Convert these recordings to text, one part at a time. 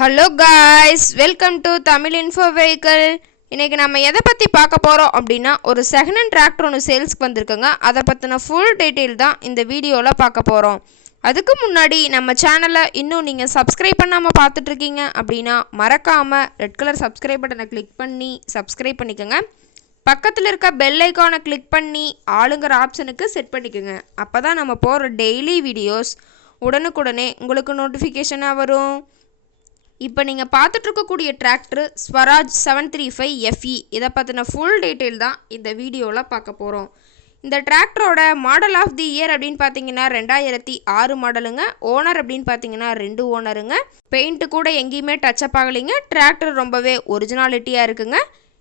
Hello guys, welcome to Tamil info vehicle. இன்றைக்கி நம்ம எதை பற்றி பார்க்க போகிறோம் அப்படின்னா, ஒரு செகண்ட் ஹேண்ட் டிராக்டர் ஒன்று சேல்ஸ்க்கு வந்திருக்குங்க. அதை பற்றின ஃபுல் டீட்டெயில் தான் இந்த வீடியோவில் பார்க்க போகிறோம். அதுக்கு முன்னாடி நம்ம சேனலை இன்னும் நீங்கள் சப்ஸ்கிரைப் பண்ணாமல் பார்த்துட்ருக்கீங்க அப்படின்னா மறக்காமல் ரெட் கலர் சப்ஸ்கிரைப் பட்டனை கிளிக் பண்ணி சப்ஸ்கிரைப் பண்ணிக்கோங்க. பக்கத்தில் இருக்க பெல் ஐக்கானை கிளிக் பண்ணி ஆளுங்கிற ஆப்ஷனுக்கு செட் பண்ணிக்கோங்க. அப்போ தான் நம்ம போகிற டெய்லி வீடியோஸ் உடனுக்குடனே உங்களுக்கு நோட்டிஃபிகேஷனாக வரும். இப்போ நீங்கள் பார்த்துட்ருக்கக்கூடிய டிராக்டர் ஸ்வராஜ் 735 FE. இதை பற்றின ஃபுல் டீட்டெயில் தான் இந்த வீடியோவில் பார்க்க போகிறோம். இந்த டிராக்டரோட மாடல் ஆஃப் தி இயர் அப்படின்னு பார்த்தீங்கன்னா 2006 மாடலுங்க. ஓனர் அப்படின்னு பார்த்தீங்கன்னா 2 ஓனருங்க. பெயிண்ட்டு கூட எங்கேயுமே டச்சப் ஆகலைங்க. டிராக்டர் ரொம்பவே ஒரிஜினாலிட்டியாக இருக்குங்க.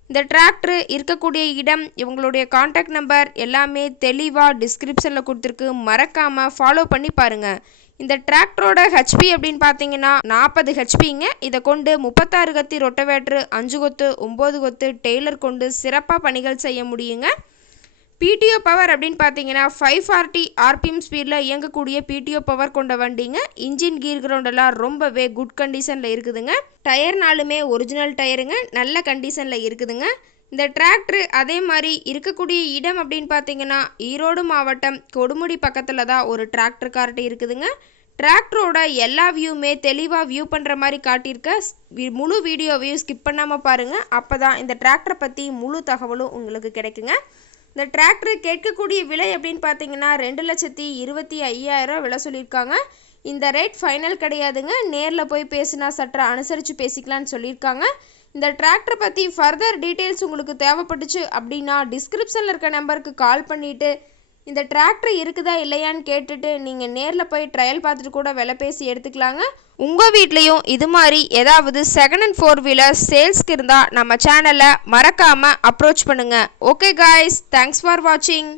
இந்த டிராக்டர் இருக்கக்கூடிய இடம், இவங்களுடைய காண்டாக்ட் நம்பர் எல்லாமே தெளிவாக டிஸ்கிரிப்ஷனில் கொடுத்துருக்கு. மறக்காமல் ஃபாலோ பண்ணி பாருங்கள். இந்த டிராக்டரோட ஹெச்பி அப்படின்னு பார்த்தீங்கன்னா 40 ஹெச்பிங்க. இதை கொண்டு 36 கத்தி ரொட்டவேட்ரு, 5 கொத்து, 9 கொத்து டெய்லர் கொண்டு சிறப்பாக பணிகள் செய்ய முடியுங்க. பிடிஓ பவர் அப்படின்னு பார்த்தீங்கன்னா 540 RPM ஸ்பீடில் இயங்கக்கூடிய பிடிஓ பவர் கொண்ட வண்டிங்க. இன்ஜின் கீர் கிரவுண்டெல்லாம் ரொம்பவே குட் கண்டிஷனில் இருக்குதுங்க. டயர்னாலுமே ஒரிஜினல் டயருங்க, நல்ல கண்டிஷனில் இருக்குதுங்க. இந்த டிராக்டர் அதே மாதிரி இருக்கக்கூடிய இடம் அப்படின்னு பார்த்தீங்கன்னா ஈரோடு மாவட்டம் கொடுமுடி பக்கத்தில் தான் ஒரு டிராக்டர் கார்ட்டு இருக்குதுங்க. டிராக்டரோட எல்லா வியூமே தெளிவாக வியூ பண்ணுற மாதிரி காட்டியிருக்க முழு வீடியோவையும் ஸ்கிப் பண்ணாமல் பாருங்கள். அப்போ தான் இந்த டிராக்டரை பற்றி முழு தகவலும் உங்களுக்கு கிடைக்குங்க. இந்த டிராக்டர் கேட்கக்கூடிய விலை அப்படின்னு பார்த்தீங்கன்னா 2,25,000 விலை சொல்லியிருக்காங்க. இந்த ரேட் ஃபைனல் கிடையாதுங்க. நேரில் போய் பேசினா சற்று அனுசரித்து பேசிக்கலான்னு சொல்லியிருக்காங்க. இந்த டிராக்டர் பற்றி ஃபர்தர் டீட்டெயில்ஸ் உங்களுக்கு தேவைப்பட்டுச்சு அப்படின்னா டிஸ்கிரிப்ஷனில் இருக்க நம்பருக்கு கால் பண்ணிவிட்டு இந்த டிராக்டர் இருக்குதா இல்லையான்னு கேட்டுட்டு நீங்கள் நேரில் போய் ட்ரையல் பார்த்துட்டு கூட விலை பேசி எடுத்துக்கலாங்க. உங்கள் வீட்லேயும் இது மாதிரி ஏதாவது செகண்ட் அண்ட் 4 வீலர் சேல்ஸ்க்கு இருந்தால் நம்ம சேனலை மறக்காமல் அப்ரோச் பண்ணுங்கள். ஓகே காய்ஸ், தேங்க்ஸ் ஃபார் வாட்சிங்.